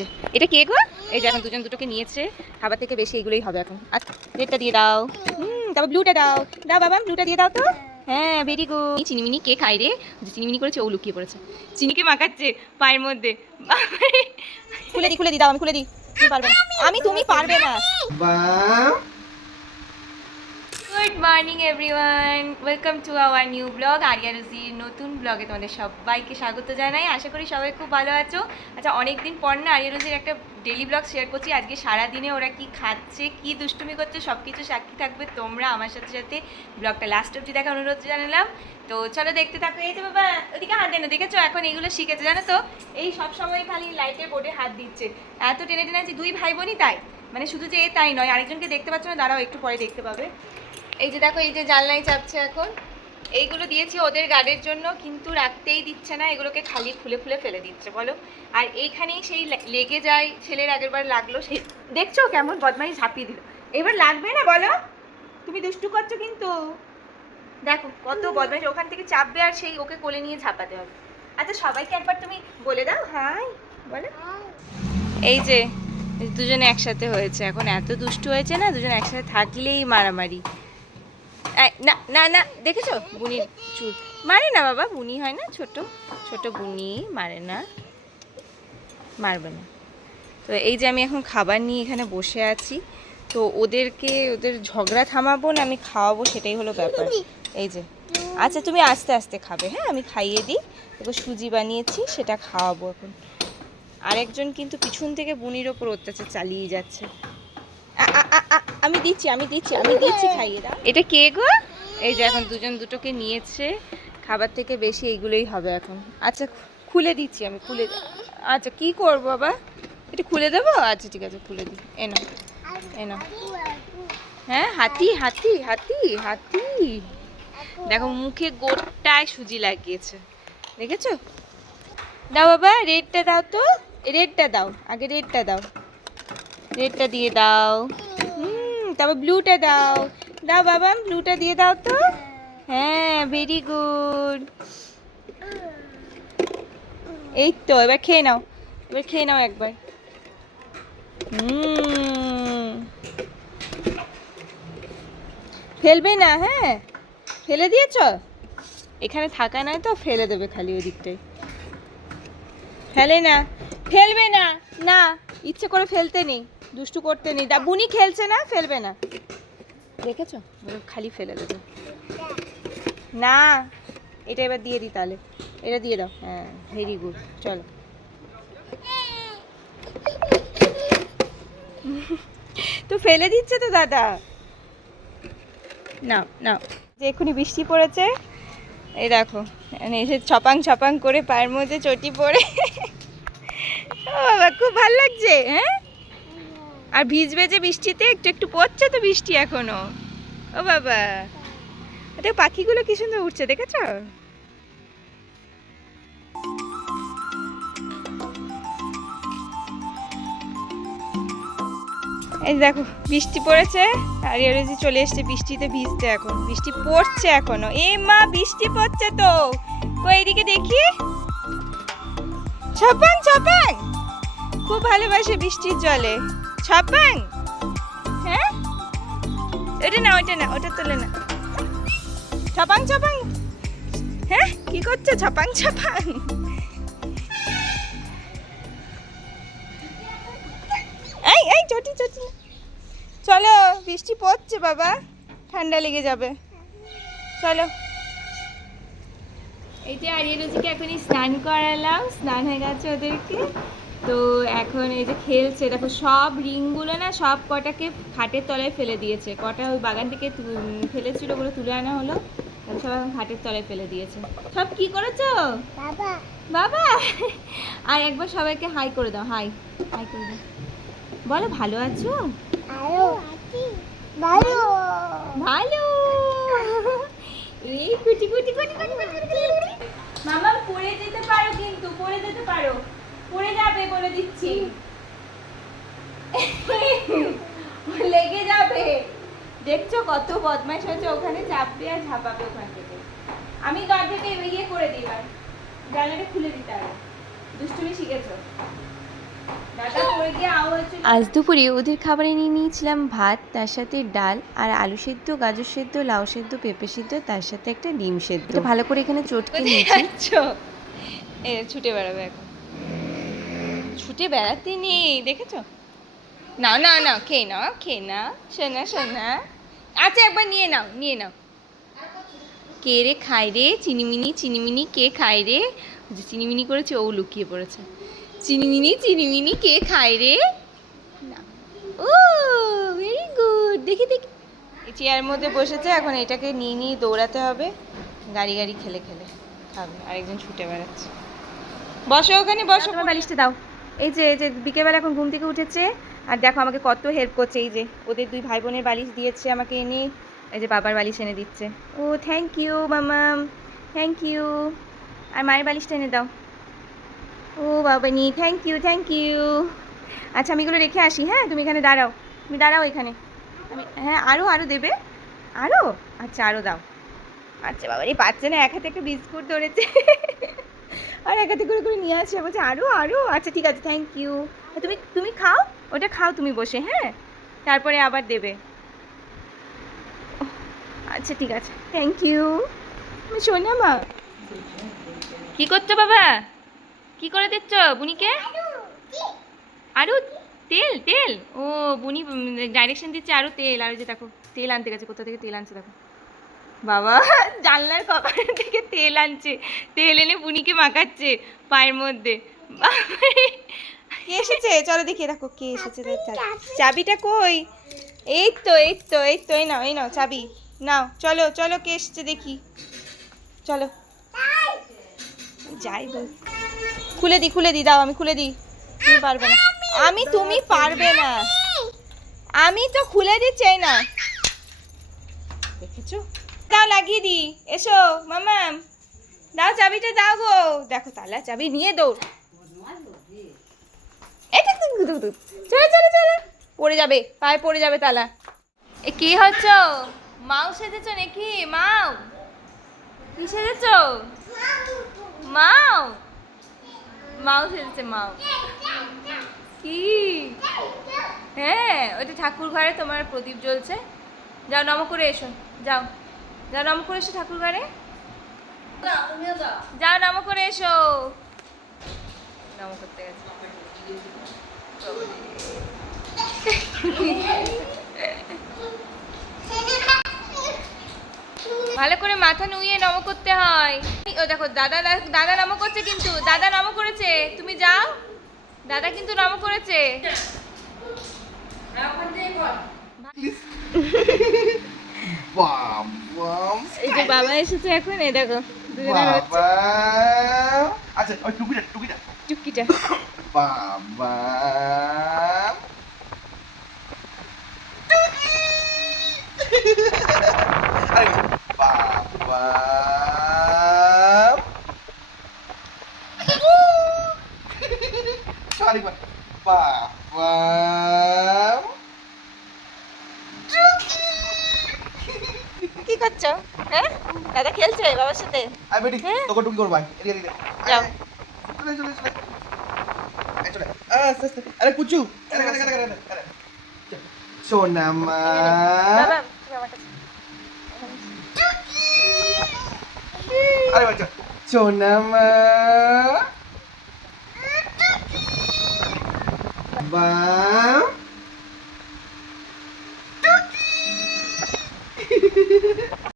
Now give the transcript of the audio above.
যে, এটা কে গো? এই যে এখন দুজন দুটোকে নিয়েছে খাবার থেকে বেশি এগুলোই হবে এখন। আর রেডটা দিয়ে দাও। হুম তারপর ব্লুটা দাও। দাও বাবা ব্লুটা দিয়ে দাও তো। হ্যাঁ ভেরি গুড চিনিমিনি কে খাই রে? যে চিনিমিনি করেছে ও লুকিয়ে পড়েছে। চিনিকে মাখাচ্ছে পায়ের মধ্যে। খুলে দি খুলে দি দাও আমি খুলে দিই তুমি পারবে না। আমি তুমি পারবে না। Good morning everyone welcome to our new blog Arya রুজির নতুন ব্লগে তোমাদের সবাইকে স্বাগত জানাই। আশা করি সবাই খুব ভালো আছো। আচ্ছা অনেক দিন পর না আরিয়া রুজির একটা ডেলি ব্লগ শেয়ার করছি। আজকে সারা দিনে ওরা কি খাচ্ছে, কি দুষ্টুমি করছে সব কিছু সাক্ষী থাকবে তোমরা আমার সাথে সাথে ব্লগটা লাস্ট অবধি দেখা অনুরোধ জানালাম। তো চলো দেখতে থাকো। এই তো বাবা, ওদিকে হাত না দেখেছ? এখন এইগুলো শিখেছে, জানো তো? এই সব সময় খালি লাইটের বোর্ডে হাত দিচ্ছে। এত টেনে টেনে আছে, দুই ভাই বোনই তাই। মানে শুধু যে তাই নয়, আরেকজনকে দেখতে পাচ্ছ না? দাঁড়াও, একটু পরে দেখতে পাবে। এই যে দেখো এই যে জানলাই চাপছে এখন। এইগুলো দিয়েছি ওদের গার্ডের জন্য কিন্তু রাখতেই দিচ্ছে না এগুলোকে খালি খুলে খুলে ফেলে দিচ্ছে বলো। আর এইখানেই সেই লেগে যায় ছেলের আগের বার লাগল সেই দেখছ কেমন বদমাই ঝাঁপিয়ে দিল। এবার লাগবে না বলো? তুমি দুষ্টু করছ কিন্তু। দেখো কত বদমাইশ ওখান থেকে চাপবে আর সেই ওকে কোলে নিয়ে ঝাঁপাতে হবে। আচ্ছা সবাইকে একবার তুমি বলে দাও। হাই বলো। এই যে দুজনে একসাথে হয়েছে এখন এত দুষ্টু হয়েছে না দুজনে একসাথে থাকলেই মারামারি। না না না দেখেছ? বুনির চুল। মারে না বাবা বুনি হয় না ছোট। ছোট বুনি মারে না। মারবে না। তো এই যে আমি এখন খাবার নিয়ে এখানে বসে আছি তো ওদেরকে ওদের ঝগড়া থামাবো না আমি খাওয়াবো সেটাই হলো ব্যাপার। এই যে। আচ্ছা তুমি আস্তে আস্তে খাবে হ্যাঁ? আমি খাইয়ে দিই। তোকে সুজি বানিয়েছি সেটা খাওয়াবো এখন। আরেকজন কিন্তু পিছন থেকে বুনির ওপর অত্যাচার চালিয়ে যাচ্ছে। আমি দিচ্ছি আমি দিচ্ছি আমি দিচ্ছি খাইয়ে দাও। এটা কে গো? এই যে এখন দুজন দুটোকে নিয়েছে, খাবার থেকে বেশি এইগুলোই হবে এখন। আচ্ছা খুলে দিচ্ছি আমি, খুলে আচ্ছা কি করব বাবা? এটা খুলে দেবো? আচ্ছা ঠিক আছে, খুলে দিই। এনো এনো হ্যাঁ হাতি হাতি হাতি হাতি। দেখো, মুখে গোটায় সুজি লাগিয়েছে। দেখেছ? দাও বাবা, রেডটা দাও তো। রেডটা দাও, আগে রেডটা দাও। রেডটা দিয়ে দাও। তারপর ব্লুটা দাও। দাও বাবা ব্লুটা দিয়ে দাও তো। হ্যাঁ ভেরি গুড এই তো, এবার খেয়ে নাও। এবার খেয়ে নাও একবার। হুম। ফেলবে না হ্যাঁ? ফেলে দিয়েছ? এখানে থাকা নয় তো, ফেলে দেবে খালি ওই দিকটায় ফেলে না। ফেলবে না না। ইচ্ছে করে ফেলতে নেই, দুষ্টু করতে নেই। দা, বুনি খেলছে না, ফেলবে না। দেখেছ? খালি ফেলে দেবে। না, এটা এবার দিয়ে দিই তাহলে। এটা দিয়ে দাও। হ্যাঁ ভেরি গুড চলো। তো ফেলে দিচ্ছে তো দাদা। না না যে এক্ষুনি বৃষ্টি পড়েছে, এই দেখো এসে ছপাং ছপাং করে পায়ের মধ্যে চটি পড়ে বাবা, খুব ভালো লাগছে হ্যাঁ? আর ভিজবে যে বৃষ্টিতে, একটু একটু পড়ছে তো বৃষ্টি এখনও। ও বাবা। দেখো পাখিগুলো কি সুন্দর উঠছে দেখেছ? এই দেখো, বৃষ্টি পড়েছে, আর এরজি চলে এসছে বৃষ্টিতে ভিজতে এখন। বৃষ্টি পড়ছে এখনও। এ মা, বৃষ্টি পড়ছে তো। ও এইদিকে দেখি। ছপাং ছপাং খুব ভালোবাসে বৃষ্টির জলে। ছপাং! হ্যাঁ? ওটা না ওটা না ওটা তোলে না ছপাং ছপাং! হ্যাঁ? কি করছে? ছপাং ছপাং! এই এই, চটি চটি। চলো, বৃষ্টি পড়ছে বাবা। ঠান্ডা লেগে যাবে। চলো। এই যে আরিয়া রুজিকে এখনই স্নান করালাম। স্নান হয়ে গেছে ওদেরকে। তো এখন এই যে খেলছে দেখো সব রিংগুলো না সব কটাকে খাটের তলায় ফেলে দিয়েছে। কটা ওই বাগান থেকে ফেলেছিল ওগুলো তুলে আনা হলো সব এখন খাটের তলায় ফেলে দিয়েছে। সব কি করেছ? বাবা। বাবা? আর একবার সবাইকে হাই করে দাও হাই হাই করে দাও। বলো ভালো আছো আরও আছি ভালো ভালো এই কুটি কুটি কুটি কুটি কুটি কুটি কুটি। মামা পড়ে যেতে পারো কিন্তু পড়ে যেতে পারো পড়ে যাবে বলে দিচ্ছি লেগে যাবে। দেখছ কত বদমাইশ হয়েছে ওখানে চাপবে আর ঝাপাবে ওখান থেকে। আমি দরজাটা ইয়ে করে এবার। জানলাটা খুলে দিতে হবে। দুষ্টুমি শিখেছো? আজ দুপুরে ওদের খাবারে নিয়ে নিয়েছিলাম ভাত তার সাথে ডাল আর আলু সেদ্ধ গাজর সেদ্ধ লাউ সেদ্ধ পেঁপে সেদ্ধ তার সাথে একটা ডিম সেদ্ধ। ভালো করে এখানে চটকে নিয়েছি। ছুটে বেড়াবে এখন। ছুটে বেড়াতে নেই, দেখেছ? না না না, খেয়ে নাও খেয়ে নাও শোনা শোনা আচ্ছা একবার নিয়ে নাও নিয়ে নাও। কে রে খায় রে? চিনিমিনি চিনিমিনি, কে খায় রে? যে চিনিমিনি করেছে, ও লুকিয়ে পড়েছে। চিনিমিনি চিনিমিনি, কে খায় রে? না। ও ভেরি গুড দেখি দেখি। এই চেয়ার মধ্যে বসেছে, এখন এটাকে নিয়ে নিয়ে দৌড়াতে হবে। গাড়ি গাড়ি, খেলে খেলে। খাবে। আরেকজন ছুটে বেড়াচ্ছে। বসো ওখানে, বসো। বালিশটা দাও। এই যে এই যে, বিকেলবেলা এখন ঘুম থেকে উঠেছে। আর দেখো আমাকে কত হেল্প করছে, এই যে, ওদের দুই ভাই বোনের বালিশ দিয়েছে আমাকে এনে, এই যে বাবার বালিশ এনে দিচ্ছে। ও থ্যাংক ইউ মামাম থ্যাংক ইউ আর মায়ের বালিশটা এনে দাও। ও, বাবানি থ্যাংক ইউ থ্যাংক ইউ আচ্ছা আমি এগুলো রেখে আসি হ্যাঁ? তুমি এখানে দাঁড়াও। তুমি দাঁড়াও এখানে। আমি হ্যাঁ আরও আরও দেবে? আরও আচ্ছা আরও দাও। আচ্ছা বাবা এই পাচ্ছে না, এক হাতে একটা বিস্কুট ধরেছে। আর এক হাতে করে করে নিয়ে আসছে বলছে আরও আরও আচ্ছা ঠিক আছে থ্যাংক ইউ তুমি তুমি খাও? ওটা খাও তুমি বসে হ্যাঁ? তারপরে আবার দেবে। আচ্ছা ঠিক আছে থ্যাংক ইউ শোনা মা। কি করছ বাবা? কি করে দিচ্ছ বুনিকে? আরও তেল তেল। ও, বুনি ডাইরেকশন দিচ্ছে আরও তেল। আর ওই যে দেখো, তেল আনতে গেছে, কোথা থেকে তেল আনছে দেখো। বাবা জানলার কপালের থেকে তেল আনছে। তেল এনে বুনিকে মাখাচ্ছে পায়ের মধ্যে। কে এসেছে? চলো দেখিয়ে দেখো কে এসেছে চাবিটা কই? এই তো এই তো এই তো এই নাও এই নাও চাবি। নাও চলো চলো কে এসেছে দেখি। চলো। যাই বল। খুলে দি খুলে দি দাও আমি খুলে দিই তুমি পারবে না। আমি তুমি পারবে না। আমি তো খুলে দিচ্ছি না দেখেছ? দাও, লাগিয়ে দি। এসো মামাম দাও চাবিটা, দাও গো। দেখো, তালা, চাবি নিয়ে দৌড়। দেখ। চলো চলো চলো। পড়ে যাবে, পায়ে পড়ে যাবে তালা। এ, কি হচ্ছ? মাও সেজেছ নাকি? মাও। কি সেজেছ? মাও। মাও সেজেছে, মাও। কি? হ্যাঁ ওইটা ঠাকুর ঘরে তোমার প্রদীপ জ্বলছে। যাও, নম করে এসো। যাও। যাও নম করে এসো ঠাকুর ঘরে যাও। নম করে এসো। নম করতে গেছে। ভালো করে মাথা নুয়ে নম করতে হয়। ও দেখো দাদা দাদা নম করছে কিন্তু দাদা নম করেছে। তুমি যাও। দাদা কিন্তু নম করেছে। বাম এই যে বাবা এসেছে এখন এই দেখো দুজনের হচ্ছে। আচ্ছা ওই টুকিটা টুকিটা টুকিটা বাবা আরে বাবা সরি বাবা কি করছ? হ্যাঁ? দাদা খেলছে বাবার সাথে? আই বেটি হ্যাঁ? তোকে টুকি করবাই এদিকে এদিকে। যাও। চলে চলে চলে। এই চলে। আস্তে আস্তে। আরে কুচু! আরে আরে আরে আরে আরে সোনা বাবা তুমি আমার কাছে আরে বাচ্চা সোনা বাম